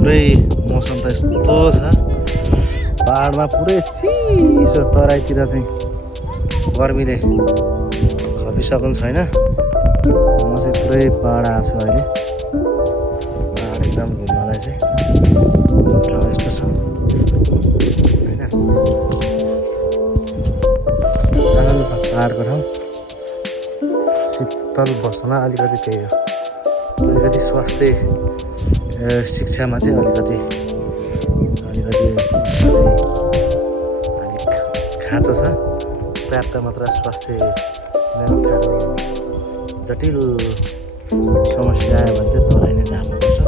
पुरै मौसम त यस्तो छ पहाडमा पुरै चिसो तराईतिर चाहिँ गर्मीले खपिसक्नु छैन। म चाहिँ पुरै पहाड आएको छु अहिले। पहाड एकदम घुम्नलाई चाहिँ ठाउँ यस्तो छ होइन। आनन्द छ पहाडको ठाउँ। शीतल बस्न अलिकति त्यही हो, अलिकति स्वास्थ्य शिक्षामा चाहिँ अलिकति अलिक खाँचो छ। पर्याप्त मात्रा स्वास्थ्य जटिल समस्या आयो भने चाहिँ तराई नै जानुपर्छ।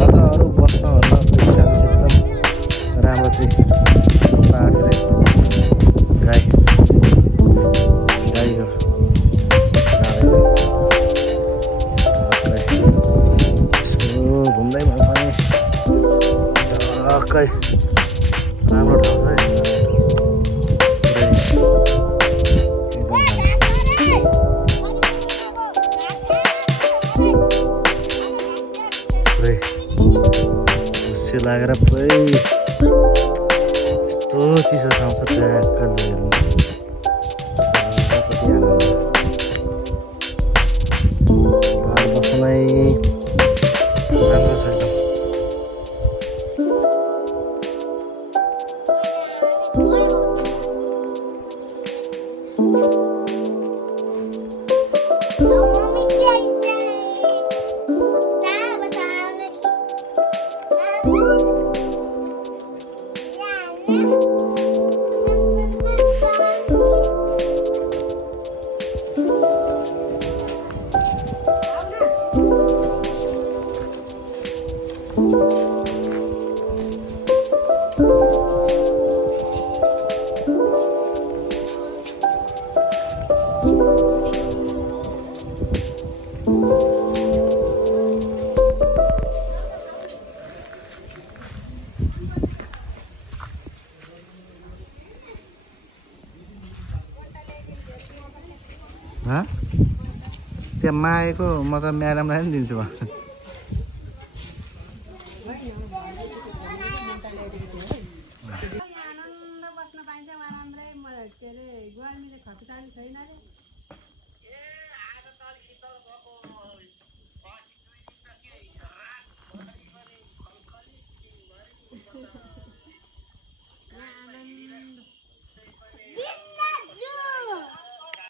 अरू बस्नभन्दा एकदम राम्रो चाहिँ पहाडतिरै गाई घुम्दै भयो भने टक्कै राम्रो ठाउँ छ। पुरै खुसी लागेर पुरै यस्तो चिसो ठाउँ छ ट्याक्क हेर्नु पहाड बस्नलाई राम्रो छ एकदम। त्यहाँ मागेको म त म्याडमलाई पनि दिन्छु